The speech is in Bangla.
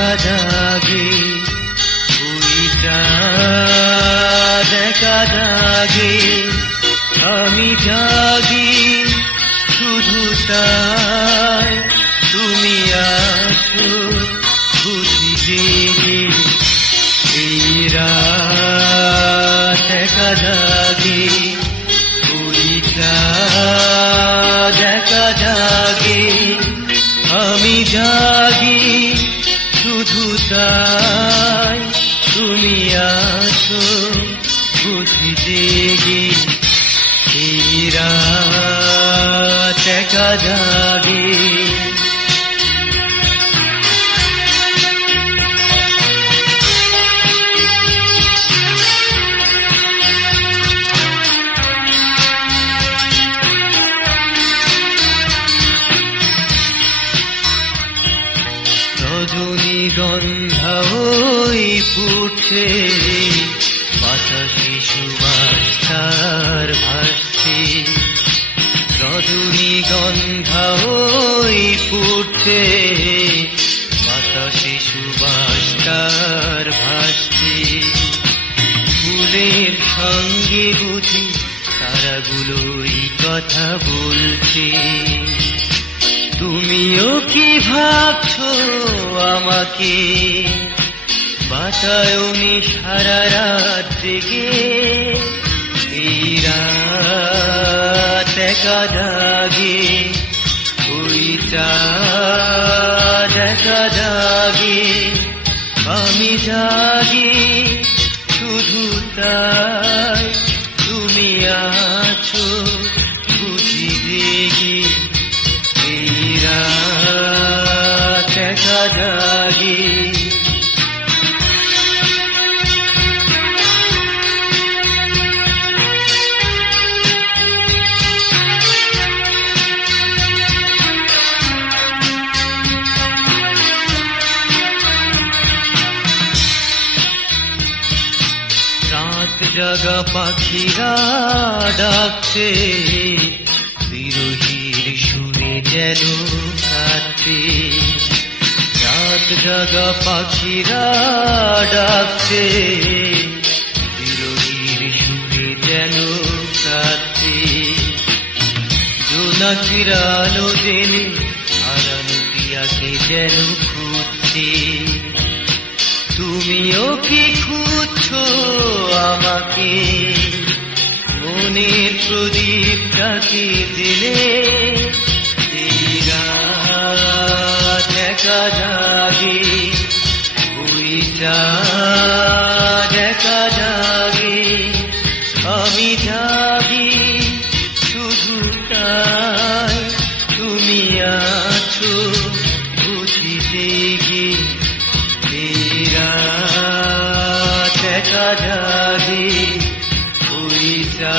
দেখা জাগে, ওইটা দেখা জাগে, আমি জাগি শুধু তাই তুমি আছো বুঝি জেগে। এই রাত দেখা জাগে, ওইটা দেখা জাগে, আমি জাগি শুধু তাই তুমি আছো বুঝি জেগে। এই রাত দেখা জাগে। রজনীগন্ধা ওই ফুটছে, বাতাসে সুবাস তার ভাসছে। রজনীগন্ধা ওই ফুটছে, বাতাসে সুবাস তার ভাসছে। ফুলের সঙ্গে বুঝি তারাগুলোই কথা বলছে। তুমিও কি ভাবছো আমাকে, বাতায়নি সারা রাত জেগে। এই রাত একা জাগে, ওইটা দেখা জাগে, আমি জাগি শুধু তাই তুমি আছো বুঝি জেগে। এই রাত একা জাগে। রাত জাগা পাখিরা ডাকছে, বিরোহীর সুরে যেন কাঁদছে। রাত জাগা পাখিরা ডাকছে, বিরোহীর সুরে যেন কাঁদছে। জোনাকিরা আলো জেলে হারানো প্রিয়াকে যেন খুঁজছে। তুমিও কি খুঁজছো আমাকে, মনের প্রদীপটাকে দিলে। এই রাত একা জাগে, ওইটা দেখা জাগে, আমি জাগি শুধু তাই তুমি আছো বুঝি জেগে। এই রাত একা জাগে, ওইটা